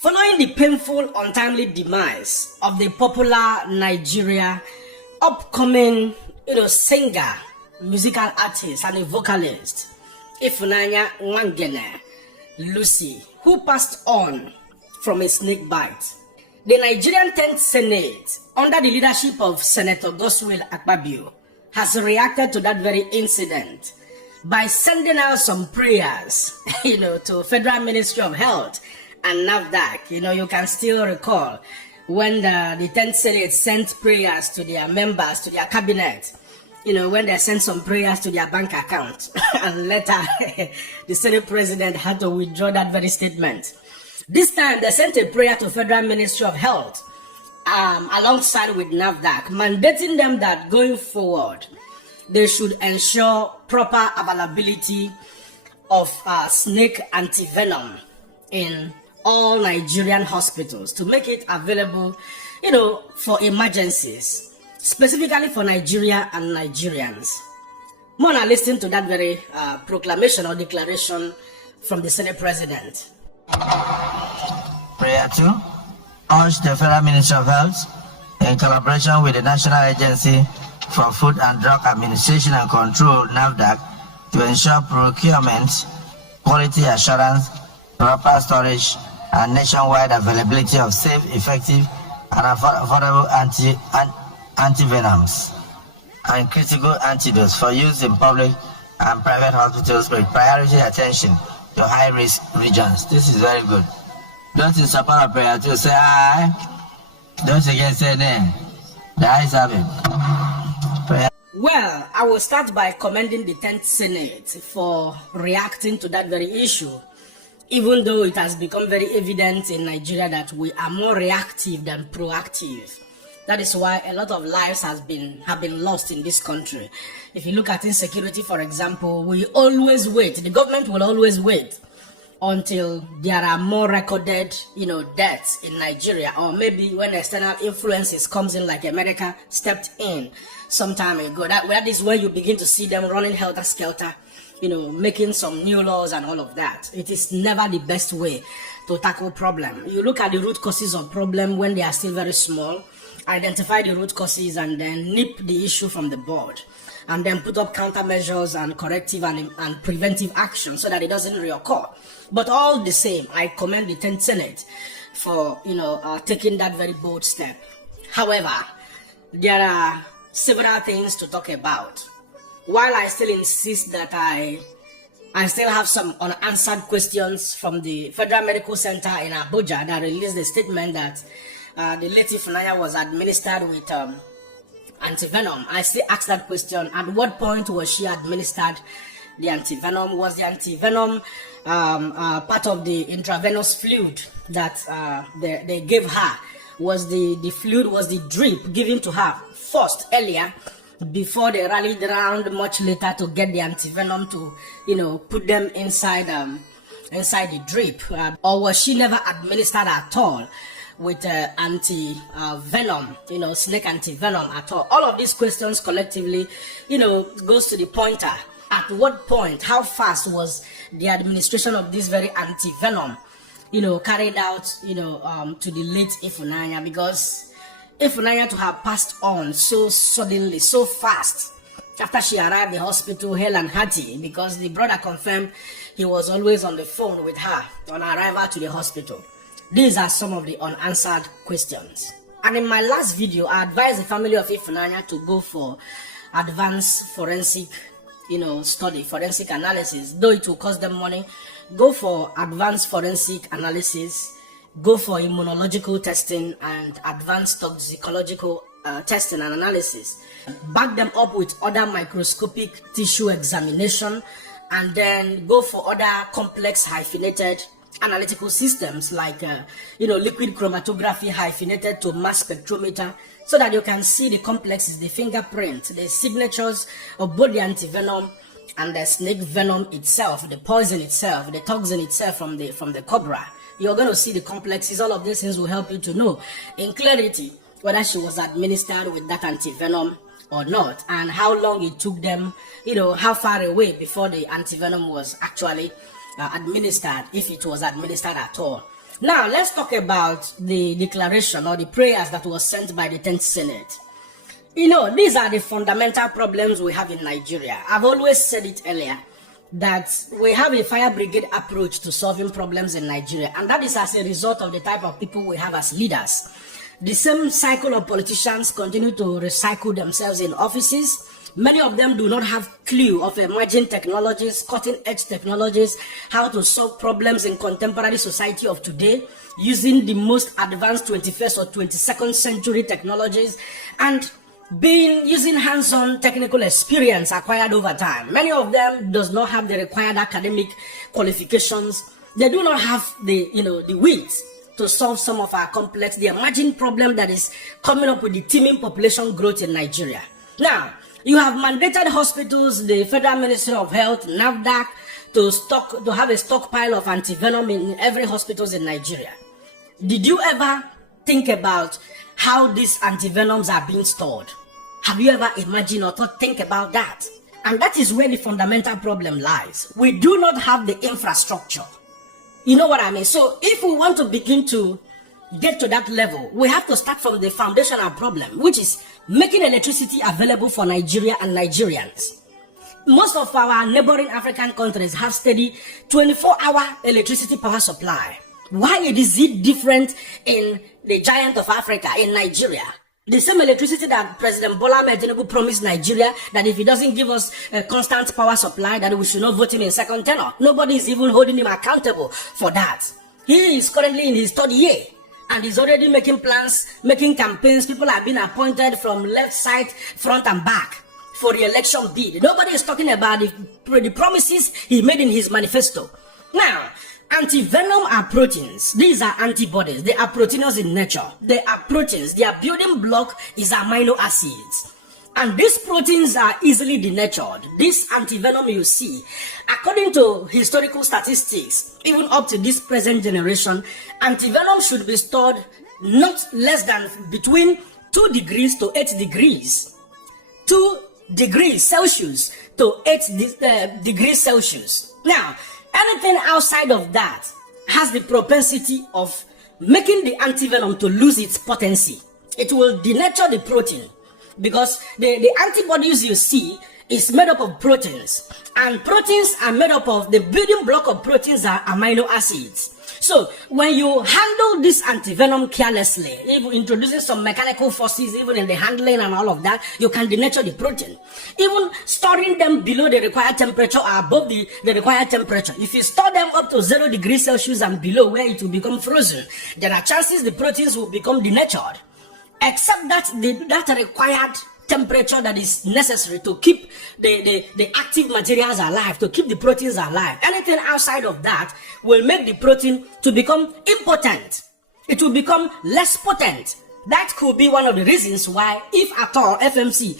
Following the painful, untimely demise of the popular Nigeria upcoming, singer, musical artist, and a vocalist, Ifunanya Nwangene, Lucy, who passed on from a snake bite, the Nigerian 10th Senate, under the leadership of Senator Godswill Akpabio, has reacted to that very incident by sending out some prayers, to Federal Ministry of Health and NAFDAC. You can still recall when the 10th Senate sent prayers to their members, to their cabinet, when they sent some prayers to their bank account. And later, the Senate President had to withdraw that very statement. This time, they sent a prayer to Federal Ministry of Health alongside with NAFDAC, mandating them that going forward, they should ensure proper availability of snake anti-venom in all Nigerian hospitals to make it available, for emergencies, specifically for Nigeria and Nigerians. More now listen to that very proclamation or declaration from the Senate President. Prayer 2. Urge the Federal Ministry of Health, in collaboration with the National Agency for Food and Drug Administration and Control, NAFDAC, to ensure procurement, quality assurance, proper storage, and nationwide availability of safe, effective, and affordable anti-venoms and critical antidotes for use in public and private hospitals with priority attention to high-risk regions. This is very good. Don't in support of prayer to say aye. Don't again say nay. The ayes have it. Prayer. Well, I will start by commending the 10th Senate for reacting to that very issue, even though it has become very evident in Nigeria that we are more reactive than proactive. That is why a lot of lives have been lost in this country. If you look at insecurity, for example, we always wait. The government will always wait until there are more recorded, deaths in Nigeria, or maybe when external influences comes in, like America stepped in some time ago. That is when you begin to see them running helter-skelter, making some new laws and all of that. It is never the best way to tackle problem. You look at the root causes of problem when they are still very small, identify the root causes, and then nip the issue from the bud, and then put up countermeasures and corrective and preventive action so that it doesn't reoccur. But all the same, I commend the 10th Senate for taking that very bold step. However, there are several things to talk about. While I still insist that I still have some unanswered questions from the Federal Medical Center in Abuja that released a statement that the late Ifunanya was administered with anti-venom. I still ask that question. At what point was she administered the anti-venom? Was the anti-venom part of the intravenous fluid that they gave her? Was the fluid, was the drip given to her first, earlier, before they rallied around much later to get the anti-venom to, put them inside the drip? Or was she never administered at all with anti-venom, snake anti-venom at all? All of these questions collectively, goes to the pointer. At what point, how fast was the administration of this very anti-venom, carried out, to the late Ifunanya? Because Ifunanya to have passed on so suddenly, so fast, after she arrived at the hospital, hale and hearty, because the brother confirmed he was always on the phone with her on arrival to the hospital. These are some of the unanswered questions. And in my last video, I advised the family of Ifunanya to go for advanced forensic, study, forensic analysis. Though it will cost them money, go for advanced forensic analysis, go for immunological testing and advanced toxicological testing and analysis. Back them up with other microscopic tissue examination, and then go for other complex hyphenated analytical systems like liquid chromatography hyphenated to mass spectrometer, so that you can see the complexes, the fingerprint, the signatures of both the antivenom and the snake venom itself, the poison itself, the toxin itself from the cobra. You're going to see the complexes. All of these things will help you to know in clarity whether she was administered with that antivenom or not, and how long it took them, how far away before the antivenom was actually administered, if it was administered at all. Now, let's talk about the declaration or the prayers that was sent by the 10th Senate. You know, these are the fundamental problems we have in Nigeria. I've always said it earlier that we have a fire brigade approach to solving problems in Nigeria, and that is as a result of the type of people we have as leaders. The same cycle of politicians continue to recycle themselves in offices. Many of them do not have clue of emerging technologies, cutting-edge technologies, how to solve problems in contemporary society of today using the most advanced 21st or 22nd century technologies, and using hands-on technical experience acquired over time. Many of them does not have the required academic qualifications. They do not have the wit to solve some of our complex, the emerging problem that is coming up with the teeming population growth in Nigeria. Now, you have mandated hospitals, the Federal Ministry of Health, NAFDAC, to have a stockpile of anti-venom in every hospitals in Nigeria. Did you ever think about how these anti-venoms are being stored? Have you ever imagined or think about that? And that is where the fundamental problem lies. We do not have the infrastructure. You know what I mean? So if we want to begin to get to that level, we have to start from the foundational problem, which is making electricity available for Nigeria and Nigerians. Most of our neighboring African countries have steady 24-hour electricity power supply. Why is it different in the giant of Africa, in Nigeria? The same electricity that President Bola Ahmed Tinubu promised Nigeria, that if he doesn't give us a constant power supply, that we should not vote him in second tenure. Nobody is even holding him accountable for that. He is currently in his third year, and he's already making plans, making campaigns. People are being appointed from left side, front and back for the election bid. Nobody is talking about the promises he made in his manifesto. Now, anti-venom are proteins. These are antibodies. They are proteinous in nature. They are proteins. Their building block is amino acids. And these proteins are easily denatured. This anti-venom you see, according to historical statistics, even up to this present generation, anti-venom should be stored not less than between 2 degrees to 8 degrees. 2 degrees Celsius to 8 degrees Celsius. Now, anything outside of that has the propensity of making the antivenom to lose its potency. It will denature the protein, because the antibodies you see is made up of proteins, and proteins are made up of, the building block of proteins are amino acids. So when you handle this antivenom carelessly, even introducing some mechanical forces even in the handling and all of that, you can denature the protein. Even storing them below the required temperature or above the required temperature. If you store them up to 0 degrees Celsius and below, where it will become frozen, there are chances the proteins will become denatured. Except that that required temperature that is necessary to keep the active materials alive, to keep the proteins alive. Anything outside of that will make the protein to become impotent. It will become less potent. That could be one of the reasons why, if at all FMC,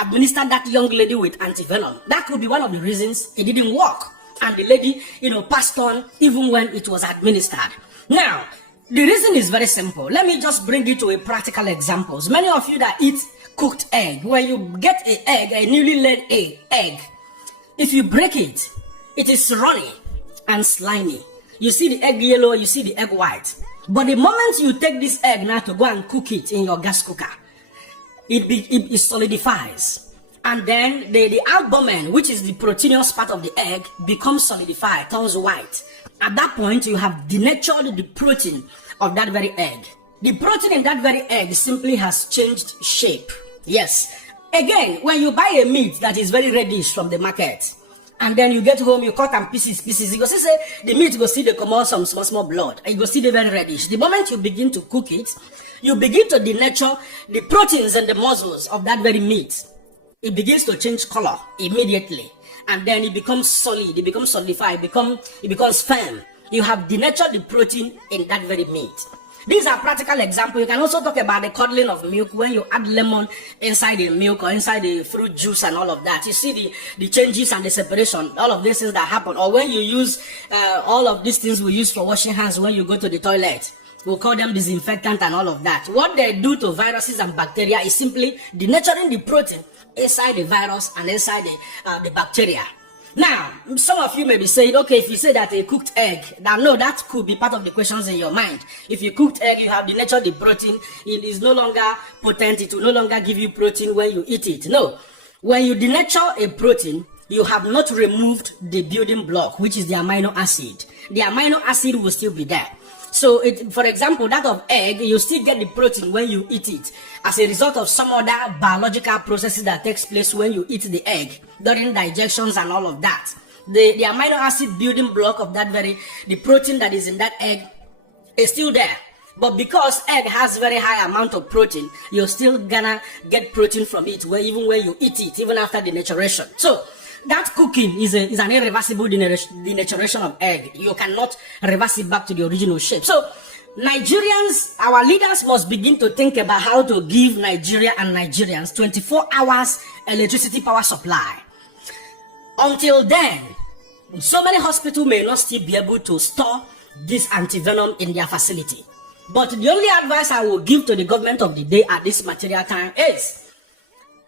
administered that young lady with antivenom, that could be one of the reasons it didn't work, and the lady, passed on even when it was administered. Now, the reason is very simple. Let me just bring you to a practical examples. Many of you that eat cooked egg, when you get a newly laid egg, if you break it, it is runny and slimy. You see the egg yellow, you see the egg white. But the moment you take this egg now to go and cook it in your gas cooker, it solidifies. And then the albumin, which is the proteinous part of the egg, becomes solidified, turns white. At that point, you have denatured the protein of that very egg. The protein in that very egg simply has changed shape. Yes. Again, when you buy a meat that is very reddish from the market, and then you get home, you cut them pieces, you go see, say, the meat go see the come out some small blood, and you go see the very reddish. The moment you begin to cook it, you begin to denature the proteins and the muscles of that very meat. It begins to change color immediately, and then it becomes solid, it becomes solidified, it becomes firm. You have denatured the protein in that very meat. These are practical examples. You can also talk about the curdling of milk, when you add lemon inside the milk or inside the fruit juice and all of that. You see the changes and the separation, all of these things that happen. Or when you use all of these things we use for washing hands when you go to the toilet. We'll call them disinfectant and all of that. What they do to viruses and bacteria is simply denaturing the protein inside the virus and inside the bacteria. Now, some of you may be saying, okay, if you say that a cooked egg, now no, that could be part of the questions in your mind. If you cooked egg, you have the nature of the protein, it is no longer potent, it will no longer give you protein when you eat it. No, when you denature a protein, you have not removed the building block, which is the amino acid. The amino acid will still be there. So, for example, that of egg, you still get the protein when you eat it as a result of some other biological processes that takes place when you eat the egg during digestions and all of that. The amino acid building block of the protein that is in that egg is still there. But because egg has very high amount of protein, you're still gonna get protein from it even when you eat it, even after denaturation. So, that cooking is an irreversible denaturation of egg. You cannot reverse it back to the original shape. So, Nigerians, our leaders must begin to think about how to give Nigeria and Nigerians 24 hours electricity power supply. Until then, so many hospitals may not still be able to store this anti-venom in their facility. But the only advice I will give to the government of the day at this material time is,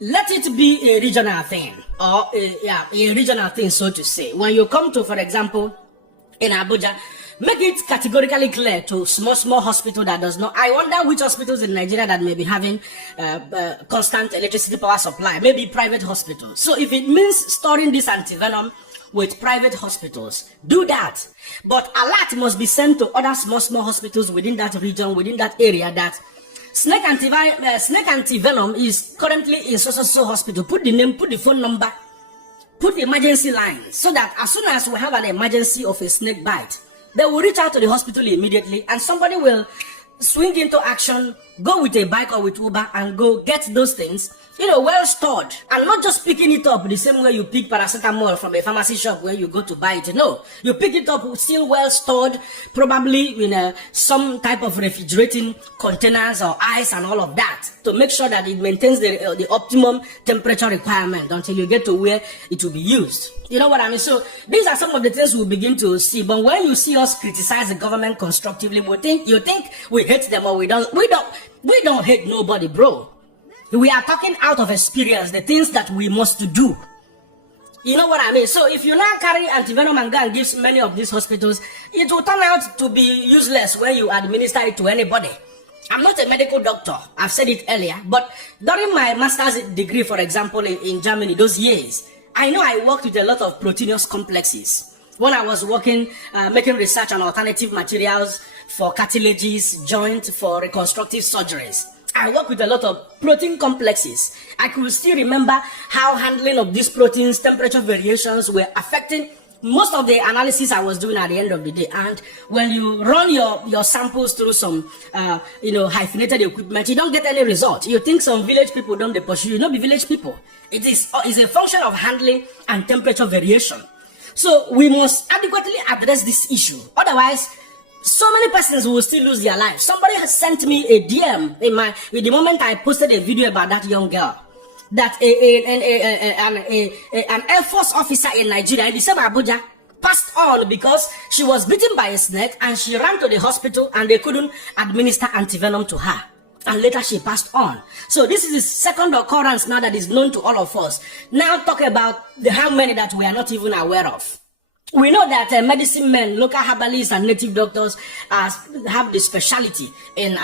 let it be a regional thing, or a regional thing, so to say. When you come to, for example, in Abuja, make it categorically clear to small hospital that does not. I wonder which hospitals in Nigeria that may be having constant electricity power supply, maybe private hospitals. So if it means storing this anti-venom with private hospitals, do that. But alert must be sent to other small hospitals within that region, within that area, that snake anti-venom is currently in so hospital. Put the name, put the phone number, put the emergency line, so that as soon as we have an emergency of a snake bite, they will reach out to the hospital immediately, and somebody will swing into action, go with a bike or with Uber and go get those things, well stored, and not just picking it up the same way you pick paracetamol from a pharmacy shop where you go to buy it. No, you pick it up still well stored, probably in some type of refrigerating containers or ice and all of that, to make sure that it maintains the optimum temperature requirement until you get to where it will be used. You know what I mean? So these are some of the things we'll begin to see. But when you see us criticize the government constructively, you think we hate them, or we don't hate nobody, bro. We are talking out of experience, the things that we must do. You know what I mean? So if you now carry anti-venom and go and give many of these hospitals, it will turn out to be useless when you administer it to anybody. I'm not a medical doctor, I've said it earlier, but during my master's degree, for example, in Germany, those years, I know I worked with a lot of proteinous complexes. When I was working, making research on alternative materials for cartilages, joints, for reconstructive surgeries, I work with a lot of protein complexes. I could still remember how handling of these proteins, temperature variations were affecting most of the analysis I was doing at the end of the day. And when you run your samples through some, hyphenated equipment, you don't get any result. You think some village people don't pursue you. Not be village people. It is a function of handling and temperature variation. So we must adequately address this issue. Otherwise, so many persons will still lose their lives. Somebody has sent me a DM with the moment I posted a video about that young girl, that an Air Force officer in Nigeria, in the same Abuja, passed on because she was bitten by a snake and she ran to the hospital and they couldn't administer anti-venom to her. And later she passed on. So this is the second occurrence now that is known to all of us. Now talk about how many that we are not even aware of. We know that medicine men, local herbalists and native doctors have the specialty in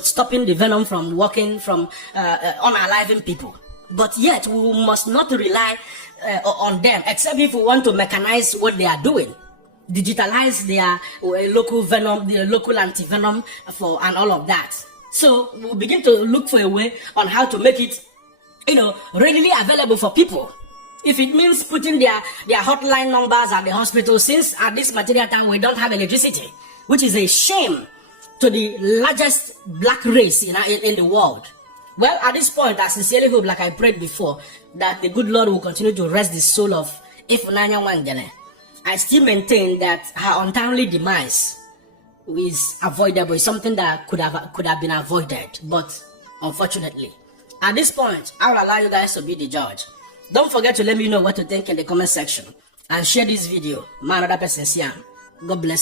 stopping the venom from working from unaliving people. But yet we must not rely on them, except if we want to mechanize what they are doing, digitalize their local venom, their local anti-venom and all of that. So we'll begin to look for a way on how to make it, readily available for people. If it means putting their hotline numbers at the hospital, since at this material time we don't have electricity, which is a shame to the largest black race in the world. Well, at this point, I sincerely hope, like I prayed before, that the good Lord will continue to rest the soul of Ifunanya Nwangene. I still maintain that her untimely demise is avoidable. It's something that could have been avoided, but unfortunately, at this point, I will allow you guys to be the judge. Don't forget to let me know what you think in the comment section and share this video. My other person, God bless you.